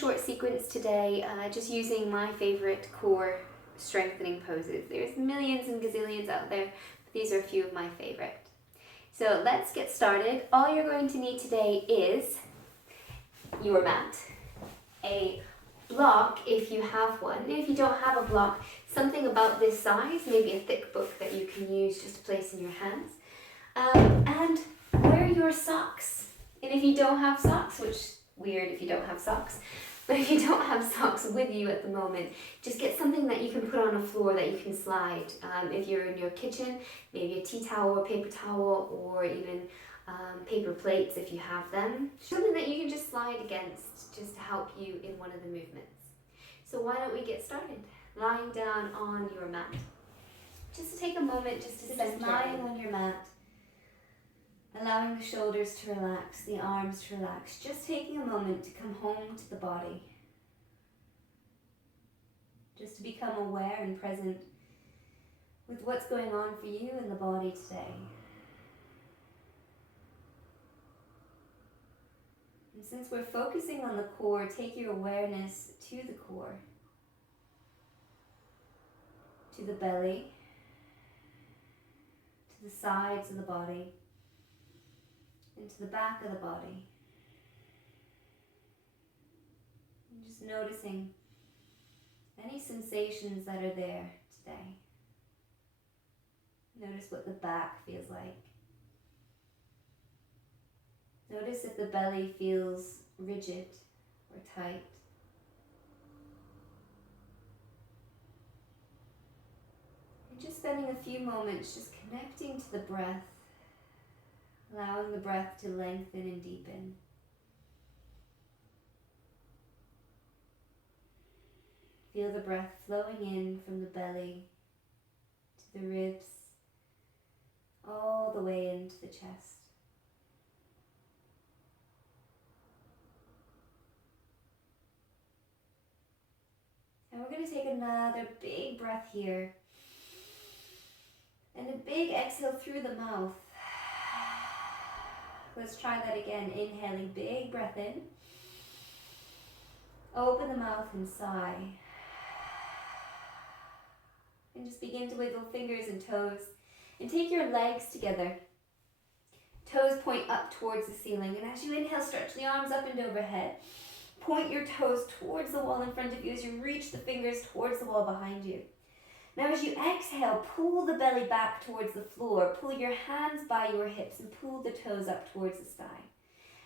short sequence today, just using my favorite core strengthening poses. There's millions and gazillions out there, but these are a few of my favorite. So let's get started. All you're going to need today is your mat, a block if you have one. And if you don't have a block, something about this size, maybe a thick book that you can use just to place in your hands. And wear your socks. And if you don't have socks, which weird if you don't have socks, but if you don't have socks with you at the moment, just get something that you can put on a floor that you can slide. If you're in your kitchen, maybe a tea towel or paper towel, or even paper plates if you have them. Something that you can just slide against just to help you in one of the movements. So why don't we get started? Lying down on your mat. Just to take a moment just to center. Just lying on your mat. Allowing the shoulders to relax, the arms to relax. Just taking a moment to come home to the body. Just to become aware and present with what's going on for you in the body today. And since we're focusing on the core, take your awareness to the core, to the belly, to the sides of the body, into the back of the body. And just noticing any sensations that are there today. Notice what the back feels like. Notice if the belly feels rigid or tight. And just spending a few moments just connecting to the breath. Allowing the breath to lengthen and deepen. Feel the breath flowing in from the belly to the ribs, all the way into the chest. And we're going to take another big breath here. And a big exhale through the mouth. Let's try that again. Inhaling, big breath in. Open the mouth and sigh. And just begin to wiggle fingers and toes. And take your legs together. Toes point up towards the ceiling. And as you inhale, stretch the arms up and overhead. Point your toes towards the wall in front of you as you reach the fingers towards the wall behind you. Now as you exhale, pull the belly back towards the floor. Pull your hands by your hips and pull the toes up towards the sky.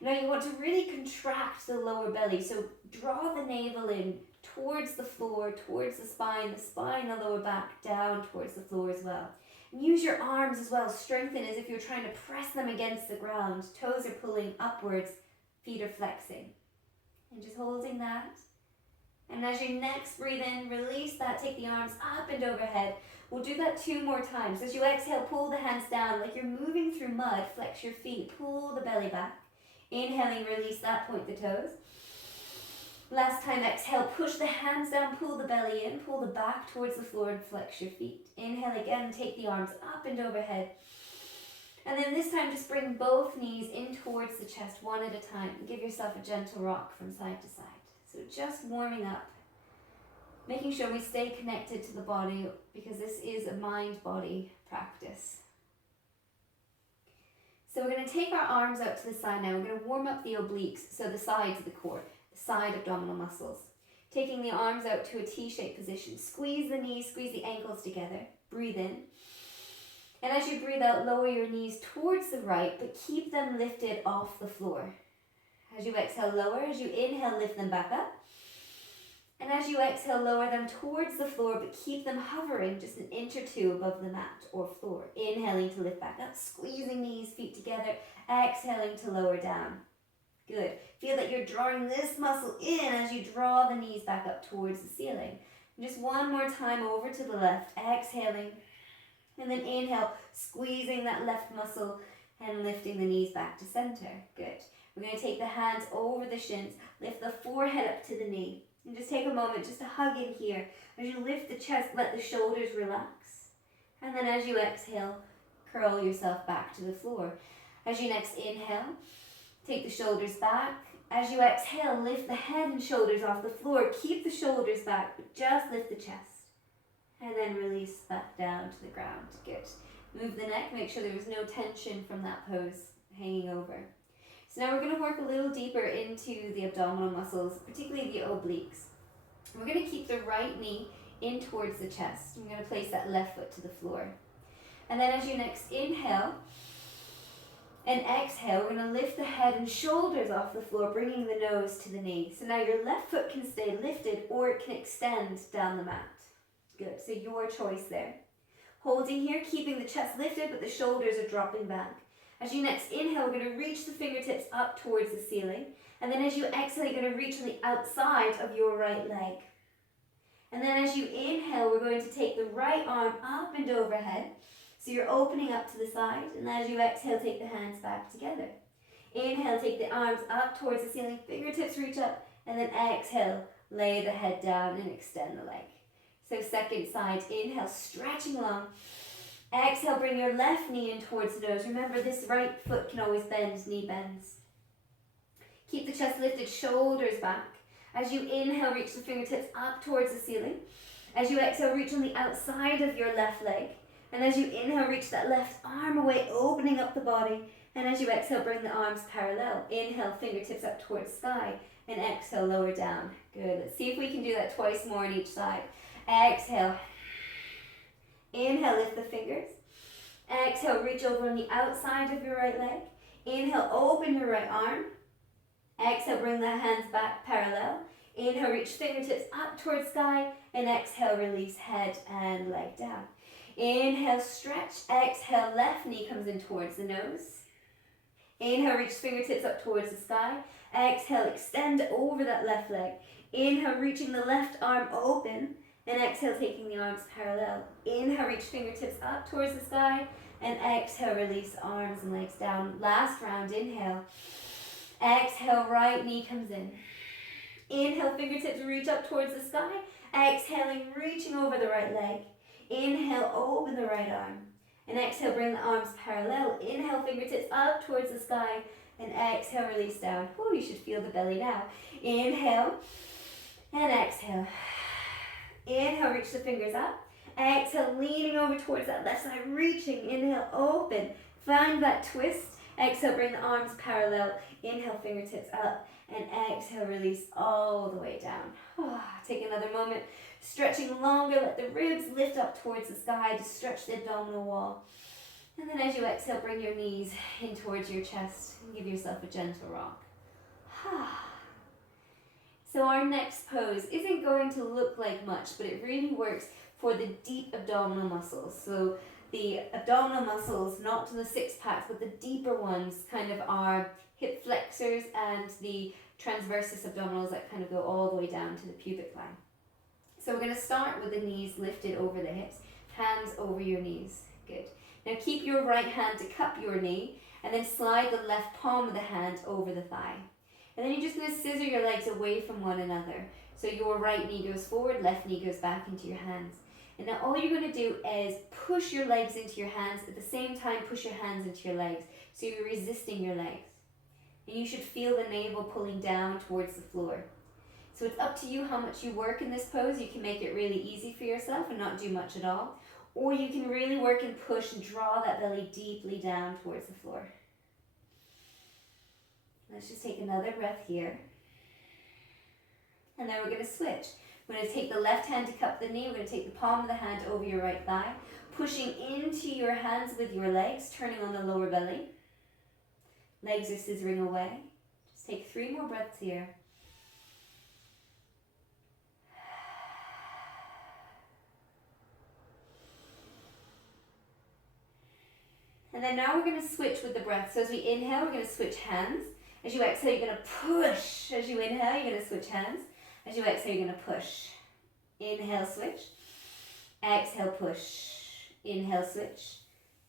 Now you want to really contract the lower belly. So draw the navel in towards the floor, towards the spine, the lower back, down towards the floor as well. And use your arms as well. Strengthen as if you're trying to press them against the ground. Toes are pulling upwards, feet are flexing. And just holding that. And as you next breathe in, release that, take the arms up and overhead. We'll do that 2 more times. As you exhale, pull the hands down like you're moving through mud. Flex your feet, pull the belly back. Inhaling, release that, point the toes. Last time, exhale, push the hands down, pull the belly in, pull the back towards the floor and flex your feet. Inhale again, take the arms up and overhead. And then this time, just bring both knees in towards the chest, one at a time. Give yourself a gentle rock from side to side. So just warming up, making sure we stay connected to the body because this is a mind-body practice. So we're going to take our arms out to the side now. We're going to warm up the obliques, so the sides of the core, the side abdominal muscles. Taking the arms out to a T-shaped position. Squeeze the knees, squeeze the ankles together. Breathe in. And as you breathe out, lower your knees towards the right, but keep them lifted off the floor. As you exhale, lower. As you inhale, lift them back up. And as you exhale, lower them towards the floor, but keep them hovering just an inch or 2 above the mat or floor. Inhaling to lift back up, squeezing knees, feet together. Exhaling to lower down. Good. Feel that you're drawing this muscle in as you draw the knees back up towards the ceiling. And just one more time over to the left. Exhaling. And then inhale, squeezing that left muscle and lifting the knees back to center. Good. We're going to take the hands over the shins, lift the forehead up to the knee, and just take a moment just to hug in here. As you lift the chest, let the shoulders relax. And then as you exhale, curl yourself back to the floor. As you next inhale, take the shoulders back, As you exhale, lift the head and shoulders off the floor. Keep the shoulders back, but just lift the chest. And then release back down to the ground. Good. Move the neck, make sure there was no tension from that pose hanging over. So now we're going to work a little deeper into the abdominal muscles, particularly the obliques. We're going to keep the right knee in towards the chest. I'm going to place that left foot to the floor. And then as you next inhale and exhale, we're going to lift the head and shoulders off the floor, bringing the nose to the knee. So now your left foot can stay lifted or it can extend down the mat. Good, so your choice there. Holding here, keeping the chest lifted, but the shoulders are dropping back. As you next inhale, we're going to reach the fingertips up towards the ceiling. And then as you exhale, you're going to reach on the outside of your right leg. And then as you inhale, we're going to take the right arm up and overhead. So you're opening up to the side. And as you exhale, take the hands back together. Inhale, take the arms up towards the ceiling, fingertips reach up. And then exhale, lay the head down and extend the leg. So second side, inhale, stretching long. Exhale, bring your left knee in towards the nose. Remember, this right foot can always bend, knee bends. Keep the chest lifted, shoulders back. As you inhale, reach the fingertips up towards the ceiling. As you exhale, reach on the outside of your left leg. And as you inhale, reach that left arm away, opening up the body. And as you exhale, bring the arms parallel. Inhale, fingertips up towards sky. And exhale, lower down. Good. Let's see if we can do that twice more on each side. Exhale. Inhale, lift the fingers. Exhale, reach over on the outside of your right leg. Inhale, open your right arm. Exhale, bring the hands back parallel. Inhale, reach fingertips up towards sky. And exhale, release head and leg down. Inhale, stretch. Exhale, left knee comes in towards the nose. Inhale, reach fingertips up towards the sky. Exhale, extend over that left leg. Inhale, reaching the left arm open. And exhale, taking the arms parallel. Inhale, reach fingertips up towards the sky. And exhale, release arms and legs down. Last round, inhale. Exhale, right knee comes in. Inhale, fingertips reach up towards the sky. Exhaling, reaching over the right leg. Inhale, open the right arm. And exhale, bring the arms parallel. Inhale, fingertips up towards the sky. And exhale, release down. Oh, you should feel the belly now. Inhale and exhale. Inhale, reach the fingers up. Exhale, leaning over towards that left side, reaching. Inhale, open. Find that twist. Exhale, bring the arms parallel. Inhale, fingertips up. And exhale, release all the way down. Take another moment. Stretching longer, let the ribs lift up towards the sky to stretch the abdominal wall. And then as you exhale, bring your knees in towards your chest and give yourself a gentle rock. So our next pose isn't going to look like much, but it really works for the deep abdominal muscles. So the abdominal muscles, not to the six packs, but the deeper ones kind of are hip flexors and the transversus abdominals that kind of go all the way down to the pubic line. So we're going to start with the knees lifted over the hips, hands over your knees. Good. Now keep your right hand to cup your knee and then slide the left palm of the hand over the thigh. And then you're just going to scissor your legs away from one another. So your right knee goes forward, left knee goes back into your hands. And now all you're going to do is push your legs into your hands, at the same time push your hands into your legs. So you're resisting your legs. And you should feel the navel pulling down towards the floor. So it's up to you how much you work in this pose. You can make it really easy for yourself and not do much at all. Or you can really work and push and draw that belly deeply down towards the floor. Let's just take another breath here. And then we're going to switch. We're going to take the left hand to cup the knee. We're going to take the palm of the hand over your right thigh. Pushing into your hands with your legs, turning on the lower belly. Legs are scissoring away. Just take 3 more breaths here. And then now we're going to switch with the breath. So as we inhale, we're going to switch hands. As you exhale, you're going to push. As you inhale, you're going to switch hands. As you exhale, you're going to push. Inhale, switch. Exhale, push. Inhale, switch.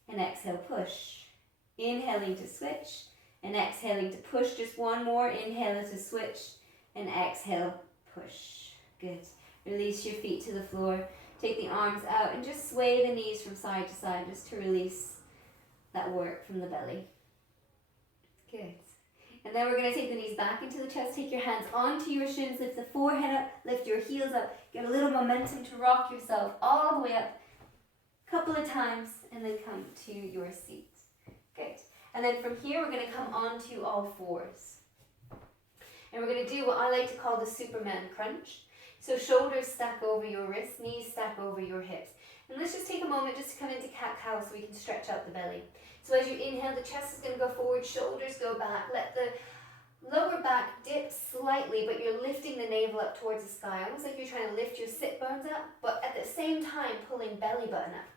And exhale, push. Inhaling to switch. And exhaling to push. Just one more. Inhale to switch. And exhale, push. Good. Release your feet to the floor. Take the arms out and just sway the knees from side to side just to release that work from the belly. Good. And then we're going to take the knees back into the chest, take your hands onto your shins, lift the forehead up, lift your heels up, get a little momentum to rock yourself all the way up a couple of times, and then come to your seat. Good. And then from here, we're going to come onto all fours. And we're going to do what I like to call the Superman crunch. So shoulders stack over your wrists, knees stack over your hips. And let's just take a moment just to come into cat-cow so we can stretch out the belly. So as you inhale, the chest is going to go forward, shoulders go back. Let the lower back dip slightly, but you're lifting the navel up towards the sky, almost like you're trying to lift your sit bones up, but at the same time pulling belly button up.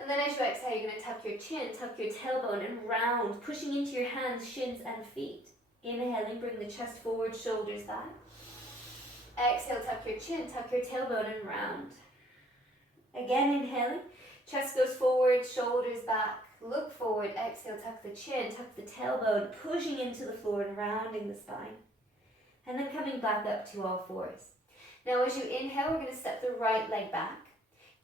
And then as you exhale, you're going to tuck your chin, tuck your tailbone and round, pushing into your hands, shins and feet. Inhaling, bring the chest forward, shoulders back. Exhale, tuck your chin, tuck your tailbone and round. Again, inhaling, chest goes forward, shoulders back. Look forward, exhale, tuck the chin, tuck the tailbone, pushing into the floor and rounding the spine. And then coming back up to all fours. Now as you inhale, we're going to step the right leg back,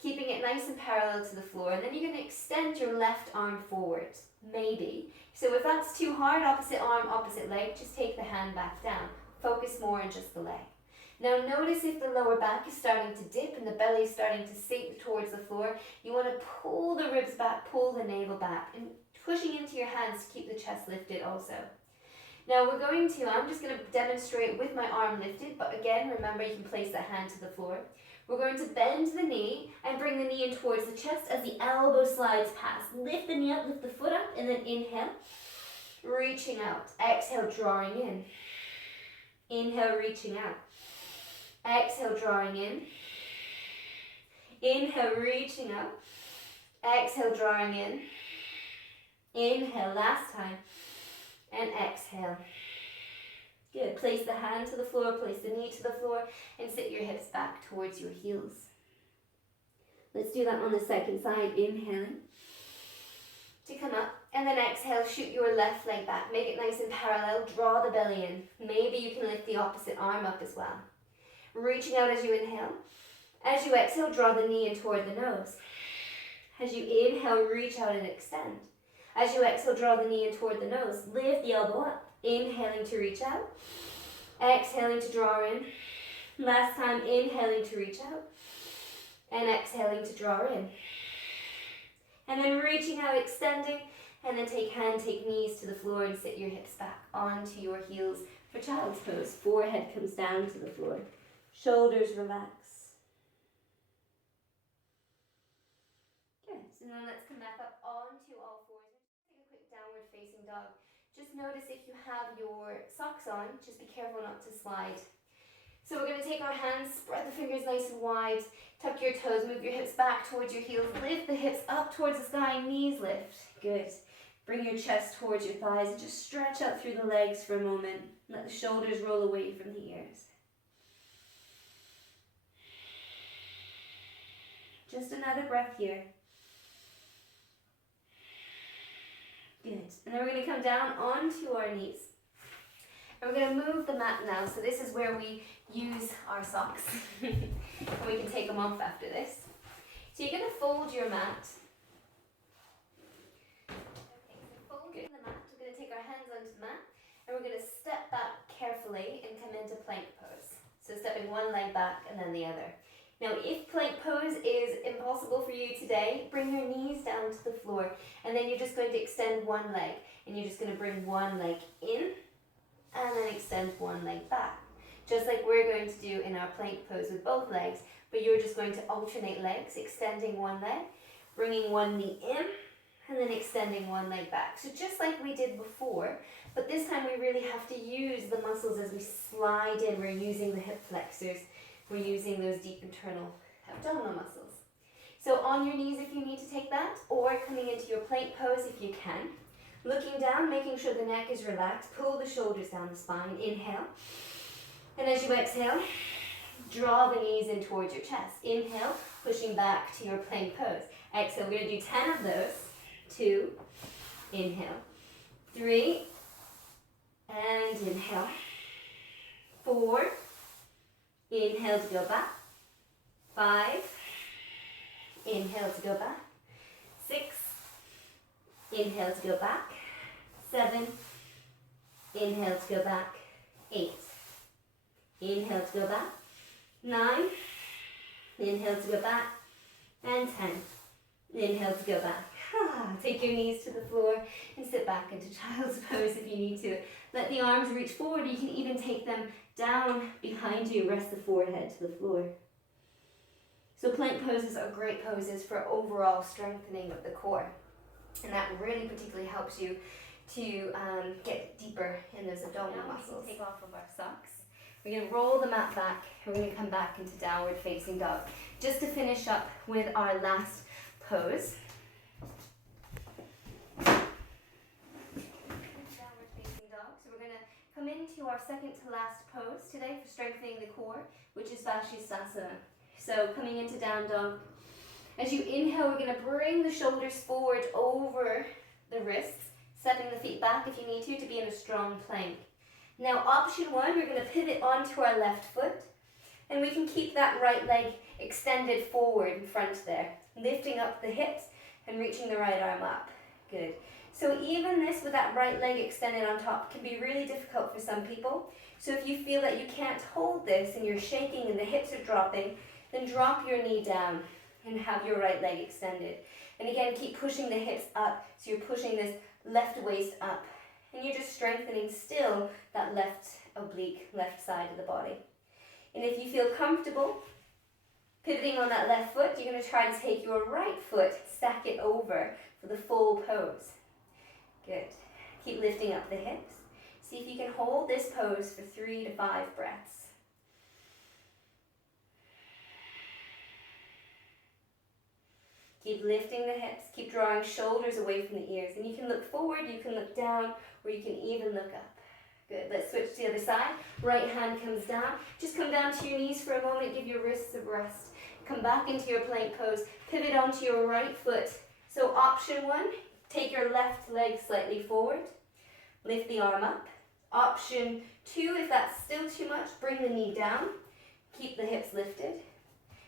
keeping it nice and parallel to the floor. And then you're going to extend your left arm forward, maybe. So if that's too hard, opposite arm, opposite leg, just take the hand back down. Focus more on just the leg. Now notice if the lower back is starting to dip and the belly is starting to sink towards the floor, you want to pull the ribs back, pull the navel back, and pushing into your hands to keep the chest lifted also. Now I'm just going to demonstrate with my arm lifted, but again, remember you can place that hand to the floor. We're going to bend the knee and bring the knee in towards the chest as the elbow slides past. Lift the knee up, lift the foot up, and then inhale, reaching out. Exhale, drawing in. Inhale, reaching out. Exhale, drawing in. Inhale, reaching up. Exhale, drawing in. Inhale, last time. And exhale. Good. Place the hand to the floor, place the knee to the floor, and sit your hips back towards your heels. Let's do that on the second side. Inhaling to come up, and then exhale, shoot your left leg back. Make it nice and parallel. Draw the belly in. Maybe you can lift the opposite arm up as well. Reaching out as you inhale. As you exhale, draw the knee in toward the nose. As you inhale, reach out and extend. As you exhale, draw the knee in toward the nose. Lift the elbow up. Inhaling to reach out. Exhaling to draw in. Last time, inhaling to reach out. And exhaling to draw in. And then reaching out, extending. And then take knees to the floor and sit your hips back onto your heels for child's pose. Forehead comes down to the floor. Shoulders relax. Good. So now let's come back up onto all fours. Take a quick downward facing dog. Just notice if you have your socks on, just be careful not to slide. So we're going to take our hands, spread the fingers nice and wide, tuck your toes, move your hips back towards your heels, lift the hips up towards the sky, knees lift. Good. Bring your chest towards your thighs and just stretch out through the legs for a moment. Let the shoulders roll away from the ears. Just another breath here. Good. And then we're going to come down onto our knees. And we're going to move the mat now. So this is where we use our socks. And we can take them off after this. So you're going to fold your mat. Okay, so fold the mat. We're going to take our hands onto the mat. And we're going to step back carefully and come into plank pose. So stepping one leg back and then the other. Now, if plank pose is impossible for you today, bring your knees down to the floor, and then you're just going to extend one leg, and you're just going to bring one leg in, and then extend one leg back. Just like we're going to do in our plank pose with both legs, but you're just going to alternate legs, extending one leg, bringing one knee in, and then extending one leg back. So just like we did before, but this time we really have to use the muscles as we slide in. We're using the hip flexors. We're using those deep internal abdominal muscles. So on your knees if you need to take that, or coming into your plank pose if you can. Looking down, making sure the neck is relaxed. Pull the shoulders down the spine. Inhale. And as you exhale, draw the knees in towards your chest. Inhale, pushing back to your plank pose. Exhale, we're going to do 10 of those. 2, inhale. 3, and inhale. 4, inhale to go back. 5, inhale to go back. 6, inhale to go back. 7, Inhale to go back. 8. Inhale to go back. 9. Inhale to go back. And 10. Inhale to go back. Take your knees to the floor and sit back into child's pose if you need to. Let the arms reach forward. You can even take them down behind you. Rest the forehead to the floor. So plank poses are great poses for overall strengthening of the core. And that really particularly helps you to get deeper in those abdominal muscles. Take off of our socks. We're going to roll the mat back. We're going to come back into downward facing dog. Just to finish up with our last pose. Downward facing dog. So we're going to come into our second to last pose today for strengthening the core, which is Vashisthasana. So coming into down dog. As you inhale, we're going to bring the shoulders forward over the wrists, stepping the feet back if you need to be in a strong plank. Now option 1, we're going to pivot onto our left foot, and we can keep that right leg extended forward in front there, lifting up the hips and reaching the right arm up. Good. So even this with that right leg extended on top can be really difficult for some people. So if you feel that you can't hold this and you're shaking and the hips are dropping, then drop your knee down and have your right leg extended. And again, keep pushing the hips up, so you're pushing this left waist up. And you're just strengthening still that left oblique, left side of the body. And if you feel comfortable pivoting on that left foot, you're going to try to take your right foot, stack it over for the full pose. Good. Keep lifting up the hips. See if you can hold this pose for 3 to 5 breaths. Keep lifting the hips, keep drawing shoulders away from the ears. And you can look forward, you can look down, or you can even look up. Good, let's switch to the other side. Right hand comes down. Just come down to your knees for a moment, give your wrists a rest. Come back into your plank pose, pivot onto your right foot. So option 1, take your left leg slightly forward, lift the arm up. Option 2, if that's still too much, bring the knee down, keep the hips lifted.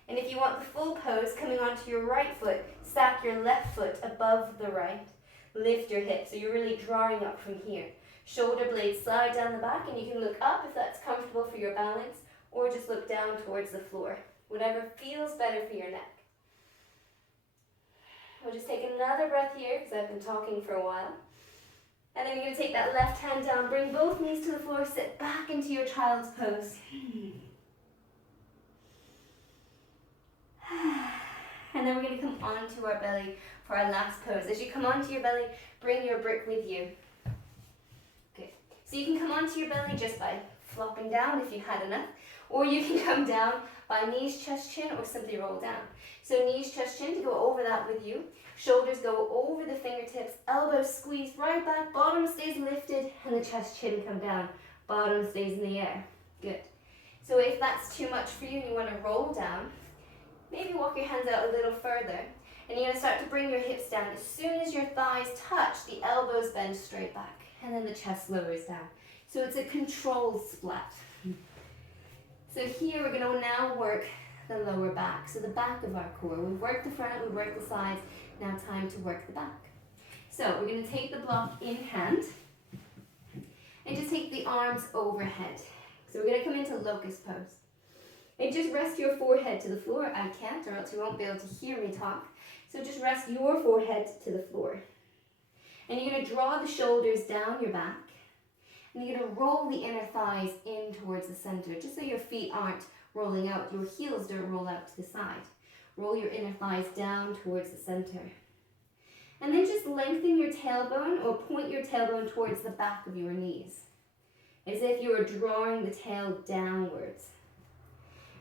And if you want the full pose, coming onto your right foot, stack your left foot above the right. Lift your hips, so you're really drawing up from here. Shoulder blades slide down the back, and you can look up if that's comfortable for your balance, or just look down towards the floor. Whatever feels better for your neck. We'll just take another breath here, because I've been talking for a while. And then you're going to take that left hand down, bring both knees to the floor, sit back into your child's pose. And then we're going to come onto our belly for our last pose. As you come onto your belly, bring your brick with you. Good. So you can come onto your belly just by flopping down if you've had enough, or you can come down by knees, chest, chin, or simply roll down. So knees, chest, chin to go over that with you. Shoulders go over the fingertips, elbows squeeze right back, bottom stays lifted, and the chest, chin come down. Bottom stays in the air. Good. So if that's too much for you and you want to roll down, maybe walk your hands out a little further, and you're going to start to bring your hips down. As soon as your thighs touch, the elbows bend straight back, and then the chest lowers down. So it's a controlled splat. So here we're going to now work the lower back, so the back of our core. We've worked the front, we've worked the sides, now time to work the back. So we're going to take the block in hand, and just take the arms overhead. So we're going to come into locust pose. And just rest your forehead to the floor. I can't, or else you won't be able to hear me talk. So just rest your forehead to the floor. And you're going to draw the shoulders down your back. And you're going to roll the inner thighs in towards the center, just so your feet aren't rolling out. Your heels don't roll out to the side. Roll your inner thighs down towards the center. And then just lengthen your tailbone, or point your tailbone towards the back of your knees, as if you were drawing the tail downwards.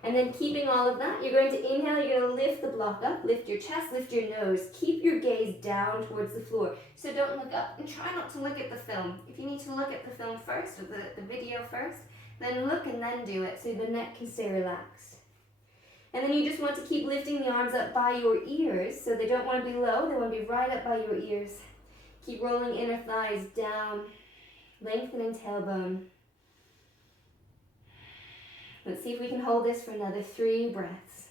And then keeping all of that, you're going to inhale, you're going to lift the block up, lift your chest, lift your nose. Keep your gaze down towards the floor. So don't look up, and try not to look at the film. If you need to look at the film first, or the video first, then look and then do it, so the neck can stay relaxed. And then you just want to keep lifting the arms up by your ears, so they don't want to be low, they want to be right up by your ears. Keep rolling inner thighs down, lengthening tailbone. Let's see if we can hold this for another 3 breaths.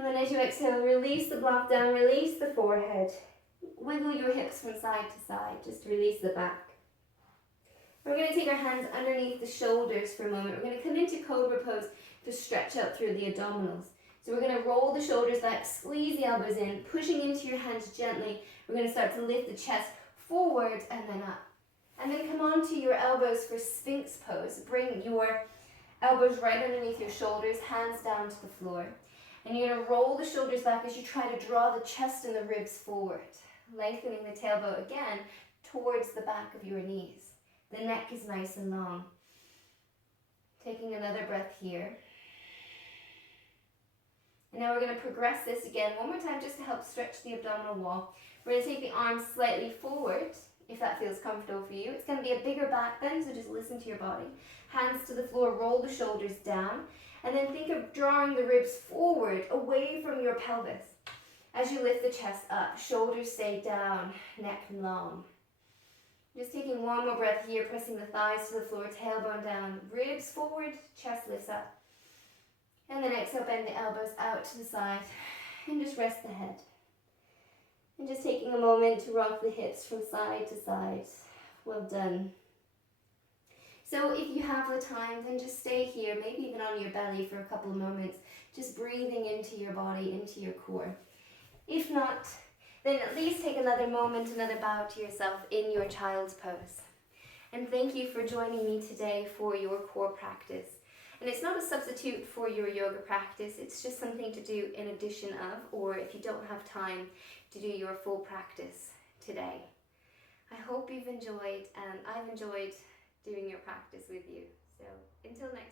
And then as you exhale, release the block down, release the forehead. Wiggle your hips from side to side, just to release the back. We're going to take our hands underneath the shoulders for a moment. We're going to come into Cobra Pose to stretch out through the abdominals. So we're going to roll the shoulders back, squeeze the elbows in, pushing into your hands gently. We're going to start to lift the chest forward and then up. And then come onto your elbows for Sphinx Pose. Bring your elbows right underneath your shoulders, hands down to the floor. And you're going to roll the shoulders back as you try to draw the chest and the ribs forward. Lengthening the tailbone again towards the back of your knees. The neck is nice and long. Taking another breath here. And now we're going to progress this again one more time just to help stretch the abdominal wall. We're going to take the arms slightly forward, if that feels comfortable for you. It's going to be a bigger back bend, so just listen to your body. Hands to the floor, roll the shoulders down, and then think of drawing the ribs forward, away from your pelvis. As you lift the chest up, shoulders stay down, neck long. Just taking one more breath here, pressing the thighs to the floor, tailbone down, ribs forward, chest lifts up. And then exhale, bend the elbows out to the side, and just rest the head. And just taking a moment to rock the hips from side to side. Well done. So if you have the time, then just stay here, maybe even on your belly for a couple of moments, just breathing into your body, into your core. If not, then at least take another moment, another bow to yourself in your child's pose. And thank you for joining me today for your core practice. And it's not a substitute for your yoga practice, it's just something to do in addition of, or if you don't have time to do your full practice today. I hope you've enjoyed, and I've enjoyed doing your practice with you. So until next